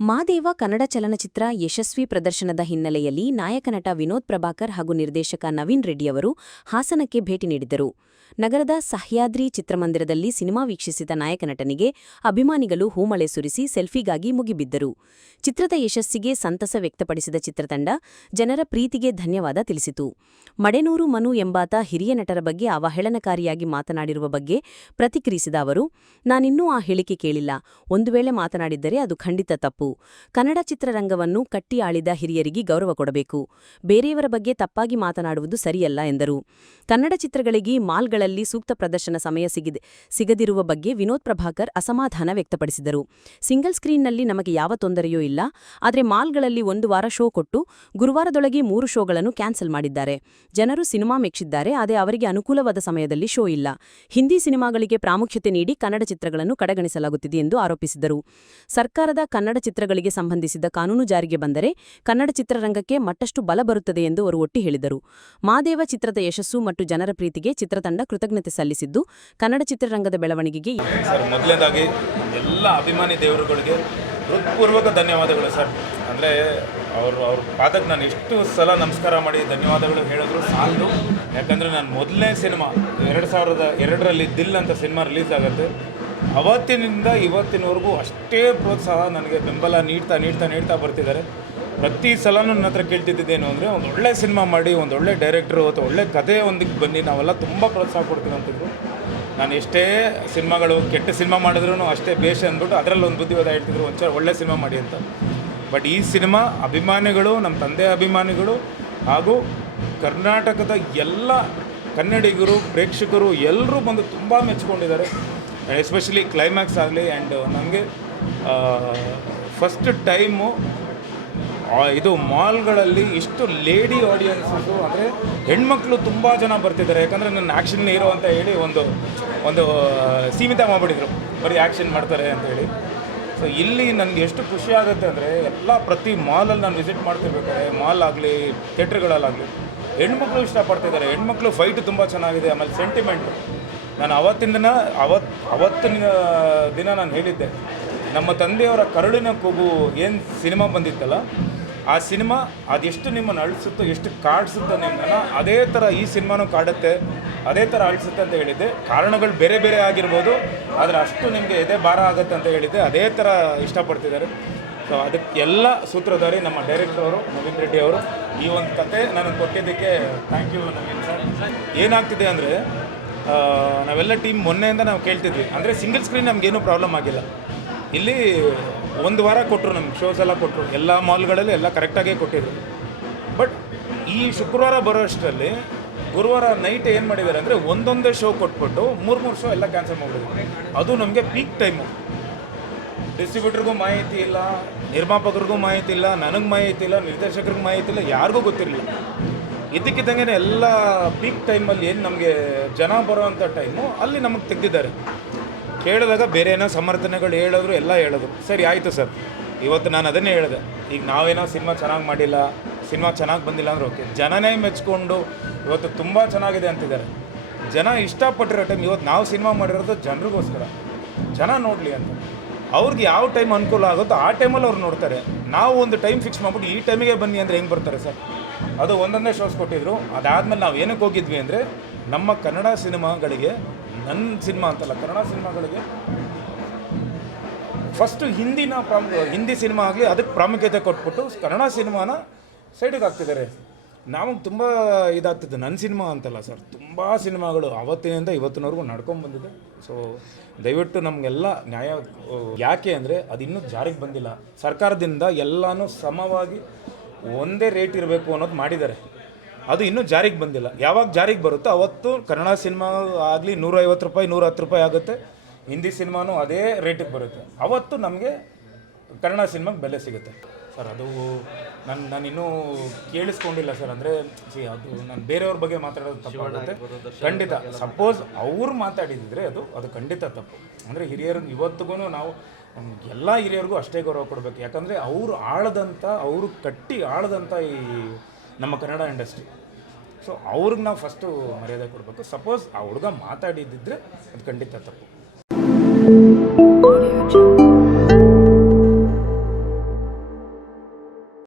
ಮಾದೇವ ಕನ್ನಡ ಚಲನಚಿತ್ರ ಯಶಸ್ವಿ ಪ್ರದರ್ಶನದ ಹಿನ್ನೆಲೆಯಲ್ಲಿ ನಾಯಕ ನಟ ವಿನೋದ್ ಪ್ರಭಾಕರ್ ಹಾಗೂ ನಿರ್ದೇಶಕ ನವೀನ್ ರೆಡ್ಡಿಯವರು ಹಾಸನಕ್ಕೆ ಭೇಟಿ ನೀಡಿದ್ದರು. ನಗರದ ಸಹ್ಯಾದ್ರಿ ಚಿತ್ರಮಂದಿರದಲ್ಲಿ ಸಿನಿಮಾ ವೀಕ್ಷಿಸಿದ ನಾಯಕ ನಟನಿಗೆ ಅಭಿಮಾನಿಗಳು ಹೂಮಳೆ ಸುರಿಸಿ ಸೆಲ್ಫಿಗಾಗಿ ಮುಗಿಬಿದ್ದರು. ಚಿತ್ರದ ಯಶಸ್ಸಿಗೆ ಸಂತಸ ವ್ಯಕ್ತಪಡಿಸಿದ ಚಿತ್ರತಂಡ ಜನರ ಪ್ರೀತಿಗೆ ಧನ್ಯವಾದ ತಿಳಿಸಿತು. ಮಡೆನೂರು ಮನು ಎಂಬಾತ ಹಿರಿಯ ನಟರ ಬಗ್ಗೆ ಅವಹೇಳನಕಾರಿಯಾಗಿ ಮಾತನಾಡಿರುವ ಬಗ್ಗೆ ಪ್ರತಿಕ್ರಿಯಿಸಿದ ಅವರು, ನಾನಿನ್ನೂ ಆ ಹೇಳಿಕೆ ಕೇಳಿಲ್ಲ. ಒಂದು ವೇಳೆ ಮಾತನಾಡಿದ್ದರೆ ಅದು ಖಂಡಿತ ತಪ್ಪು. ಕನ್ನಡ ಚಿತ್ರರಂಗವನ್ನು ಕಟ್ಟಿ ಆಳಿದ ಹಿರಿಯರಿಗೆ ಗೌರವ ಕೊಡಬೇಕು. ಬೇರೆಯವರ ಬಗ್ಗೆ ತಪ್ಪಾಗಿ ಮಾತನಾಡುವುದು ಸರಿಯಲ್ಲ ಎಂದರು. ಕನ್ನಡ ಚಿತ್ರಗಳಿಗೆ ಮಾಲ್ಗಳಲ್ಲಿ ಸೂಕ್ತ ಪ್ರದರ್ಶನ ಸಮಯ ಸಿಗದಿರುವ ಬಗ್ಗೆ ವಿನೋದ್ ಪ್ರಭಾಕರ್ ಅಸಮಾಧಾನ ವ್ಯಕ್ತಪಡಿಸಿದರು. ಸಿಂಗಲ್ ಸ್ಕ್ರೀನ್ನಲ್ಲಿ ನಮಗೆ ಯಾವ ತೊಂದರೆಯೂ ಇಲ್ಲ. ಆದರೆ ಮಾಲ್ಗಳಲ್ಲಿ ಒಂದು ವಾರ ಶೋ ಕೊಟ್ಟು ಗುರುವಾರದೊಳಗೆ 3 ಶೋಗಳನ್ನು ಕ್ಯಾನ್ಸಲ್ ಮಾಡಿದ್ದಾರೆ. ಜನರು ಸಿನಿಮಾ ಮೆಚ್ಚಿದ್ದಾರೆ. ಆದರೆ ಅವರಿಗೆ ಅನುಕೂಲವಾದ ಸಮಯದಲ್ಲಿ ಶೋ ಇಲ್ಲ. ಹಿಂದಿ ಸಿನಿಮಾಗಳಿಗೆ ಪ್ರಾಮುಖ್ಯತೆ ನೀಡಿ ಕನ್ನಡ ಚಿತ್ರಗಳನ್ನು ಕಡೆಗಣಿಸಲಾಗುತ್ತಿದೆ ಎಂದು ಆರೋಪಿಸಿದರು. ಸರ್ಕಾರದ ಕನ್ನಡ ಚಿತ್ರಗಳಿಗೆ ಸಂಬಂಧಿಸಿದ ಕಾನೂನು ಜಾರಿಗೆ ಬಂದರೆ ಕನ್ನಡ ಚಿತ್ರರಂಗಕ್ಕೆ ಮತ್ತಷ್ಟು ಬಲ ಬರುತ್ತದೆ ಎಂದು ಅವರು ಒತ್ತಿ ಹೇಳಿದರು. ಮಾದೇವ ಚಿತ್ರದ ಯಶಸ್ಸು ಮತ್ತು ಜನರ ಪ್ರೀತಿಗೆ ಚಿತ್ರತಂಡ ಕೃತಜ್ಞತೆ ಸಲ್ಲಿಸಿದ್ದು, ಕನ್ನಡ ಚಿತ್ರರಂಗದ ಬೆಳವಣಿಗೆಗೆ ಮೊದಲನೇದಾಗಿ ಎಲ್ಲ ಅಭಿಮಾನಿ ದೇವರುಗಳಿಗೆ ಹೃತ್ಪೂರ್ವಕ ಧನ್ಯವಾದಗಳು ಸರ್. ಅಂದರೆ ಅವ್ರ ಪಾದಕ್ಕೆ ನಾನು ಎಷ್ಟು ಸಲ ನಮಸ್ಕಾರ ಮಾಡಿ ಧನ್ಯವಾದಗಳು ಹೇಳಿದ್ರು ಸಾಲದು. ಯಾಕಂದರೆ ನಾನು ಮೊದಲನೇ ಸಿನಿಮಾ 2002ರಲ್ಲಿ ದಿಲ್ ಅಂತ ಸಿನಿಮಾ ರಿಲೀಸ್ ಆಗುತ್ತೆ. ಅವತ್ತಿನಿಂದ ಇವತ್ತಿನವರೆಗೂ ಅಷ್ಟೇ ಪ್ರೋತ್ಸಾಹ ನನಗೆ ಬೆಂಬಲ ನೀಡ್ತಾ ಬರ್ತಿದ್ದಾರೆ. ಪ್ರತಿ ಸಲನೂ ನನ್ನ ಹತ್ರ ಕೇಳ್ತಿದ್ದೇನು ಅಂದರೆ ಒಂದು ಒಳ್ಳೆ ಸಿನಿಮಾ ಮಾಡಿ, ಒಂದು ಒಳ್ಳೆ ಡೈರೆಕ್ಟ್ರು ಅಥವಾ ಒಳ್ಳೆ ಕಥೆ ಒಂದಕ್ಕೆ ಬನ್ನಿ, ನಾವೆಲ್ಲ ತುಂಬ ಪ್ರೋತ್ಸಾಹ ಕೊಡ್ತೀವಿ ಅಂತಿದ್ರು. ನಾನು ಎಷ್ಟೇ ಸಿನಿಮಾಗಳು ಕೆಟ್ಟ ಸಿನಿಮಾ ಮಾಡಿದ್ರೂ ಅಷ್ಟೇ ಬೇಷ ಅಂದ್ಬಿಟ್ಟು ಅದರಲ್ಲಿ ಒಂದು ಬುದ್ಧಿವಾದ ಹೇಳ್ತಿದ್ರು, ಒಳ್ಳೆ ಸಿನಿಮಾ ಮಾಡಿ ಅಂತ. ಬಟ್ ಈ ಸಿನಿಮಾ ಅಭಿಮಾನಿಗಳು, ನಮ್ಮ ತಂದೆ ಅಭಿಮಾನಿಗಳು ಹಾಗೂ ಕರ್ನಾಟಕದ ಎಲ್ಲ ಕನ್ನಡಿಗರು, ಪ್ರೇಕ್ಷಕರು ಎಲ್ಲರೂ ಬಂದು ತುಂಬ ಮೆಚ್ಕೊಂಡಿದ್ದಾರೆ. ಎಸ್ಪೆಷಲಿ ಕ್ಲೈಮ್ಯಾಕ್ಸ್ ಆಗಲಿ. ಆ್ಯಂಡ್ ನನಗೆ ಫಸ್ಟ್ ಟೈಮು ಇದು ಮಾಲ್ಗಳಲ್ಲಿ ಇಷ್ಟು ಲೇಡಿ ಆಡಿಯನ್ಸು, ಅಂದರೆ ಹೆಣ್ಮಕ್ಳು ತುಂಬ ಜನ ಬರ್ತಿದ್ದಾರೆ. ಯಾಕಂದರೆ ನನ್ನ ಆ್ಯಕ್ಷನ್ ಹೀರೋ ಅಂತ ಹೇಳಿ ಒಂದು ಸೀಮಿತ ಮಾಡಿಬಿಟ್ಟಿದ್ರು, ಬರೀ ಆ್ಯಕ್ಷನ್ ಮಾಡ್ತಾರೆ ಅಂತ ಹೇಳಿ. ಸೊ ಇಲ್ಲಿ ನನಗೆ ಎಷ್ಟು ಖುಷಿ ಆಗುತ್ತೆ ಅಂದರೆ ಪ್ರತಿ ಮಾಲಲ್ಲಿ ನಾನು ವಿಸಿಟ್ ಮಾಡ್ತಿರ್ಬೇಕಾದ್ರೆ, ಮಾಲ್ ಆಗಲಿ ಥಿಯೇಟ್ರ್ಗಳಲ್ಲಾಗಲಿ ಹೆಣ್ಮಕ್ಳು ಇಷ್ಟಪಡ್ತಿದ್ದಾರೆ. ಹೆಣ್ಮಕ್ಳು ಫೈಟ್ ತುಂಬ ಚೆನ್ನಾಗಿದೆ. ಆಮೇಲೆ ಸೆಂಟಿಮೆಂಟು, ನಾನು ಅವತ್ತಿನ ದಿನ ನಾನು ಹೇಳಿದ್ದೆ, ನಮ್ಮ ತಂದೆಯವರ ಕರುಳಿನ ಕೂಗು ಏನು ಸಿನಿಮಾ ಬಂದಿತ್ತಲ್ಲ, ಆ ಸಿನಿಮಾ ಅದೆಷ್ಟು ನಿಮ್ಮನ್ನು ಅಳಿಸುತ್ತೋ, ಎಷ್ಟು ಕಾಡಿಸುತ್ತೋ ನಿಮ್ಮನ್ನು, ಅದೇ ಥರ ಈ ಸಿನಿಮಾನೂ ಕಾಡುತ್ತೆ, ಅದೇ ಥರ ಅಳಿಸುತ್ತೆ ಅಂತ ಹೇಳಿದ್ದೆ. ಕಾರಣಗಳು ಬೇರೆ ಬೇರೆ ಆಗಿರ್ಬೋದು, ಆದರೆ ಅಷ್ಟು ನಿಮಗೆ ಎದೆ ಭಾರ ಆಗುತ್ತೆ ಅಂತ ಹೇಳಿದ್ದೆ. ಅದೇ ಥರ ಇಷ್ಟಪಡ್ತಿದ್ದಾರೆ. ಸೊ ಅದಕ್ಕೆ ಎಲ್ಲ ಸೂತ್ರಧಾರಿ ನಮ್ಮ ಡೈರೆಕ್ಟರ್ ಅವರು, ನವೀನ್ ರೆಡ್ಡಿ ಅವರು. ಈ ಒಂದು ಕತೆ ನನಗೆ ಕೊಟ್ಟಿದ್ದಕ್ಕೆ ಥ್ಯಾಂಕ್ ಯು ನವೀನ್ ಸರ್. ಏನಾಗ್ತಿದೆ ಅಂದರೆ ನಾವೆಲ್ಲ ಟೀಮ್ ಮೊನ್ನೆಯಿಂದ ನಾವು ಕೇಳ್ತಿದ್ವಿ, ಅಂದರೆ ಸಿಂಗಲ್ ಸ್ಕ್ರೀನ್ ನಮಗೇನೂ ಪ್ರಾಬ್ಲಮ್ ಆಗಿಲ್ಲ. ಇಲ್ಲಿ ಒಂದು ವಾರ ಕೊಟ್ಟರು, ನಮ್ಗೆ ಶೋಸ್ ಎಲ್ಲ ಕೊಟ್ಟರು, ಎಲ್ಲ ಮಾಲ್ಗಳಲ್ಲಿ ಎಲ್ಲ ಕರೆಕ್ಟಾಗೇ ಕೊಟ್ಟಿದ್ರು. ಬಟ್ ಈ ಶುಕ್ರವಾರ ಬರೋ ಅಷ್ಟರಲ್ಲಿ ಗುರುವಾರ ನೈಟ್ ಏನು ಮಾಡಿದ್ದಾರೆ ಅಂದರೆ ಒಂದೊಂದೇ ಶೋ ಕೊಟ್ಬಿಟ್ಟು 3 ಶೋ ಎಲ್ಲ ಕ್ಯಾನ್ಸಲ್ ಮಾಡಿದ್ರು. ಅದು ನಮಗೆ ಪೀಕ್ ಟೈಮು. ಡಿಸ್ಟ್ರಿಬ್ಯೂಟರ್ಗೂ ಮಾಹಿತಿ ಇಲ್ಲ, ನಿರ್ಮಾಪಕರಿಗೂ ಮಾಹಿತಿ ಇಲ್ಲ, ನನಗೆ ಮಾಹಿತಿ ಇಲ್ಲ, ನಿರ್ದೇಶಕರಿಗೂ ಮಾಹಿತಿ ಇಲ್ಲ, ಯಾರಿಗೂ ಗೊತ್ತಿರಲಿಲ್ಲ. ಇದಕ್ಕಿದ್ದಂಗೆ ಎಲ್ಲ ಪೀಕ್ ಟೈಮಲ್ಲಿ ಏನು ನಮಗೆ ಜನ ಬರೋವಂಥ ಟೈಮು ಅಲ್ಲಿ ನಮಗೆ ತೆಗೆದಿದ್ದಾರೆ. ಕೇಳಿದಾಗ ಬೇರೆ ಏನೋ ಸಮರ್ಥನೆಗಳು ಹೇಳಿದ್ರು, ಎಲ್ಲ ಹೇಳಿದ್ರು. ಸರಿ ಆಯಿತು ಸರ್, ಇವತ್ತು ನಾನು ಅದನ್ನೇ ಹೇಳಿದೆ. ಈಗ ನಾವೇನೋ ಸಿನಿಮಾ ಚೆನ್ನಾಗಿ ಮಾಡಿಲ್ಲ, ಸಿನಿಮಾ ಚೆನ್ನಾಗಿ ಬಂದಿಲ್ಲ ಅಂದ್ರೆ ಓಕೆ, ಜನನೇ ಮೆಚ್ಕೊಂಡು ಇವತ್ತು ತುಂಬ ಚೆನ್ನಾಗಿದೆ ಅಂತಿದ್ದಾರೆ. ಜನ ಇಷ್ಟಪಟ್ಟಿರೋ ಟೈಮ್, ಇವತ್ತು ನಾವು ಸಿನಿಮಾ ಮಾಡಿರೋದು ಜನರಿಗೋಸ್ಕರ, ಜನ ನೋಡಲಿ ಅಂತ. ಅವ್ರಿಗೆ ಯಾವ ಟೈಮ್ ಅನುಕೂಲ ಆಗುತ್ತೋ ಆ ಟೈಮಲ್ಲಿ ಅವ್ರು ನೋಡ್ತಾರೆ. ನಾವು ಒಂದು ಟೈಮ್ ಫಿಕ್ಸ್ ಮಾಡ್ಬಿಟ್ಟು ಈ ಟೈಮಿಗೆ ಬನ್ನಿ ಅಂದರೆ ಹೆಂಗೆ ಬರ್ತಾರೆ ಸರ್? ಅದು ಒಂದೊಂದೇ ಶೋಸ್ ಕೊಟ್ಟಿದ್ರು. ಅದಾದಮೇಲೆ ನಾವು ಏನಕ್ಕೆ ಹೋಗಿದ್ವಿ ಅಂದರೆ, ನಮ್ಮ ಕನ್ನಡ ಸಿನಿಮಾಗಳಿಗೆ, ನನ್ನ ಸಿನಿಮಾ ಅಂತಲ್ಲ, ಕನ್ನಡ ಸಿನಿಮಾಗಳಿಗೆ ಫಸ್ಟು ಹಿಂದಿ ಸಿನಿಮಾ ಆಗಲಿ ಅದಕ್ಕೆ ಪ್ರಾಮುಖ್ಯತೆ ಕೊಟ್ಬಿಟ್ಟು ಕನ್ನಡ ಸಿನಿಮಾನ ಸೈಡಿಗೆ ಹಾಕ್ತಿದ್ದಾರೆ. ನಮಗೆ ತುಂಬ ಇದಾಗ್ತಿದೆ. ನನ್ನ ಸಿನಿಮಾ ಅಂತಲ್ಲ ಸರ್, ತುಂಬ ಸಿನಿಮಾಗಳು ಅವತ್ತಿನಿಂದ ಇವತ್ತಿನವರೆಗೂ ನಡ್ಕೊಂಡ್ಬಂದಿದೆ. ಸೊ ದಯವಿಟ್ಟು ನಮಗೆಲ್ಲ ನ್ಯಾಯ, ಯಾಕೆ ಅಂದರೆ ಅದಿನ್ನೂ ಜಾರಿಗೆ ಬಂದಿಲ್ಲ. ಸರ್ಕಾರದಿಂದ ಎಲ್ಲನೂ ಸಮವಾಗಿ ಒಂದೇ ರೇಟ್ ಇರಬೇಕು ಅನ್ನೋದು ಮಾಡಿದ್ದಾರೆ. ಅದು ಇನ್ನೂ ಜಾರಿಗೆ ಬಂದಿಲ್ಲ. ಯಾವಾಗ ಜಾರಿಗೆ ಬರುತ್ತೋ ಅವತ್ತು ಕನ್ನಡ ಸಿನಿಮಾ ಆಗಲಿ 150 ರೂಪಾಯಿ 110 ರೂಪಾಯಿ ಆಗುತ್ತೆ. ಹಿಂದಿ ಸಿನಿಮಾನೂ ಅದೇ ರೇಟಿಗೆ ಬರುತ್ತೆ. ಅವತ್ತು ನಮಗೆ ಕನ್ನಡ ಸಿನಿಮಾಗೆ ಬೆಲೆ ಸಿಗುತ್ತೆ ಸರ್. ಅದು ನಾನಿನ್ನೂ ಕೇಳಿಸ್ಕೊಂಡಿಲ್ಲ ಸರ್. ಅಂದರೆ ಅದು ನಾನು ಬೇರೆಯವ್ರ ಬಗ್ಗೆ ಮಾತಾಡೋದು ತಪ್ಪಾಗುತ್ತೆ ಖಂಡಿತ. ಸಪೋಸ್ ಅವ್ರು ಮಾತಾಡಿದರೆ ಅದು ಖಂಡಿತ ತಪ್ಪು. ಅಂದರೆ ಹಿರಿಯರಿಗೆ ಇವತ್ತಿಗೂ ನಾವು ಎಲ್ಲ ಹಿರಿಯರಿಗೂ ಅಷ್ಟೇ ಗೌರವ ಕೊಡಬೇಕು. ಯಾಕಂದರೆ ಅವರು ಕಟ್ಟಿ ಆಳದಂಥ ಈ ನಮ್ಮ ಕನ್ನಡ ಇಂಡಸ್ಟ್ರಿ. ಸೊ ಅವ್ರಿಗೆ ನಾವು ಫಸ್ಟು ಮರ್ಯಾದೆ ಕೊಡಬೇಕು. ಸಪೋಸ್ ಆ ಹುಡುಗ ಮಾತಾಡಿದ್ದಿದ್ರೆ ಅದು ಖಂಡಿತ ತಪ್ಪು.